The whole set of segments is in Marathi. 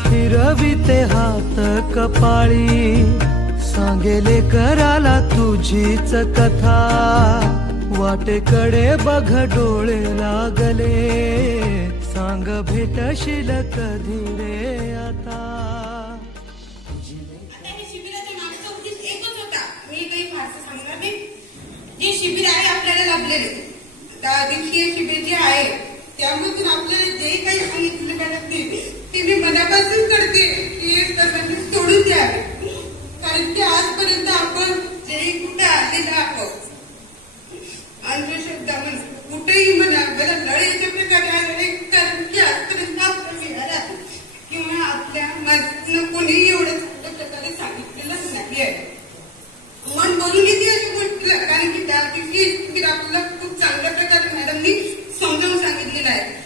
फिरविते हात कपाळी, सांगेले कराला तुझीच कथा, वाटेकडे बघ डोळे लागले, सांग भेटशील कधी रे आता। जे शिबिर आहे आपल्याला लाभलेले 10 दिवसीय शिबिर जे आहे त्यामधून आपल्याला जे काही सांगितलं मॅडम ते मी मनापासून करते की हे सर्वांनी सोडून द्यावे, कारण की आजपर्यंत आपण जे कुठे आलेलो आहोत अंधश्रद्धा म्हणून कुठेही म्हणा मला लढाईच्या प्रकारे आलेले, कारण की आजपर्यंत आपण मिळाला किंवा आपल्या मनातून कोणीही एवढं चांगल्या प्रकारे सांगितलेलं नाही आहे। मन बोलून येते अशा गोष्टीला, कारण की त्या दिवशी आपल्याला खूप चांगल्या प्रकारे मॅडमनी समजावून सांगितलेलं आहे।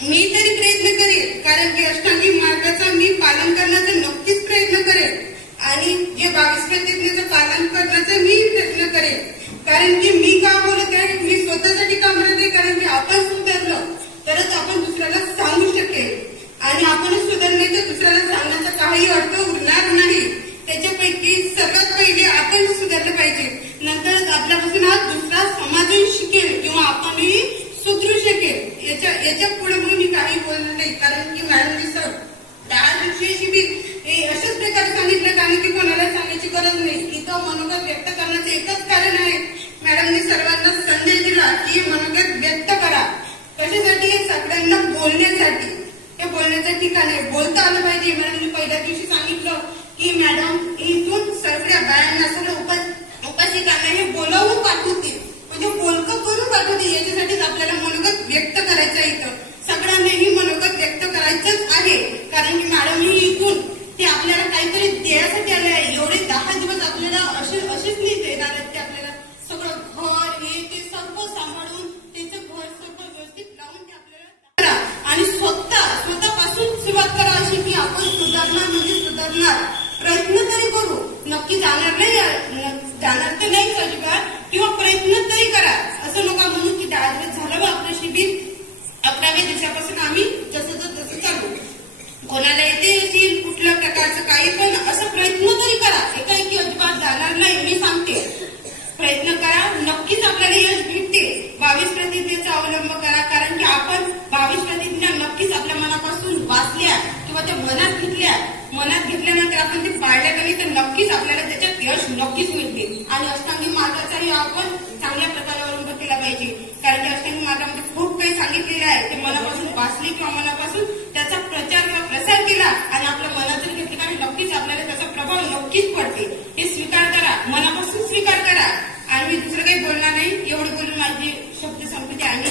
मी तरी प्रयत्न करेन, कारण की अष्टांगिक मार्गाचा मी पालन करण्याचा नक्कीच प्रयत्न करेन आणि जे 22 प्रतिज्ञेचं पालन करण्याचा मी प्रयत्न करेन, कारण की मी का बोलत आहे मी स्वतःसाठी का म्हणत आहे, कारण की आपण सुधारलं तरच आपण दुसऱ्याला सांगू शकेल आणि आपणच सुधारले तर दुसऱ्याला सांगण्याचा काही अर्थ उरणार नाही। त्याच्यापैकी सर्वात पहिले आपण सुधारलं पाहिजे, नंतरच आपल्यापासून हा दुसरा समाजही शिकेल किंवा आपणही सुधरू शकेल। याच्या पुढे म्हणून मी काही बोलणार नाही, कारण की मॅडमनी सर 10 दिवसीय शिबिर हे अशाच प्रकारे सांगितलं, कारण की कोणाला सांगायची गरज नाही। इथं मनोगत व्यक्त करण्याचं एकच कारण आहे, मॅडमनी सर्वांना संदेश दिला की मनोगत व्यक्त करा। कशासाठी? सगळ्यांना बोलण्यासाठी, हे बोलण्याचं ठिकाण आहे, बोलता आलं पाहिजे। मॅडमनी पहिल्या दिवशी सांगितलं की मॅडम इथून सगळ्या बायांना सगळ्या उपासिकांना हे बोलावून पाठवतील, म्हणजे बोलकं करून पाठवतील। याच्यासाठीच आपल्याला मनोगत व्यक्त करायचं आहे, इथं सगळ्यांनाही मनोगत व्यक्त करायचंच आहे, कारण की मॅडमनी इथून ते आपल्याला काहीतरी देण्यासाठी आले आहे। एवढे 10 दिवस आपल्याला असेच नाही देणार आहेत, ते आपल्याला सगळं घर हे ते सर्व सांभाळून त्याचं घर सर्व व्यवस्थित लावून ते आपल्याला आणि स्वतःपासून सुरुवात करा, अशी की आपण सुधारणार म्हणजे सुधारणार प्रयत्न तरी करू। नक्की जाणार तर नाही अजिबात, किंवा प्रयत्न तरी करा। असं नका म्हणू की 10 दिवस झालं आपलं शिबिर, 11व्या दिवसापासून आम्ही जसं चालू, कोणाला येते येतील कुठल्या प्रकारचं काही, पण असं प्रयत्न तरी करा। एकाएकी अजिबात जाणार नाही, मी सांगते प्रयत्न करा, नक्कीच आपल्याला यश भेटते। 22 प्रतिज्ञेचा अवलंब करा, कारण की आपण 22 प्रतिज्ञा नक्कीच आपल्या मनापासून वाचल्या किंवा त्या मनात घेतल्यानंतर आपण ते पाळल्या नाही तर नक्कीच आपल्याला त्याच्यात यश नक्कीच मिळते। आणि अष्टांगिक मार्गाचाही आपण चांगल्या प्रकारे अवलंब केला पाहिजे, कारण की अष्टांगिक मार्गामध्ये खूप काही सांगितलेलं आहे, ते मनापासून वाचले किंवा मनापासून त्याचा प्रचार किंवा प्रसार केला आणि आपल्या मनात जर घेतले आणि नक्कीच आपल्याला त्याचा प्रभाव नक्कीच पडते। हे स्वीकार करा, मनापासून स्वीकार करा। आणि मी दुसरं काही बोलणार नाही, एवढं बोलून माझे शब्द संपत्ती आणि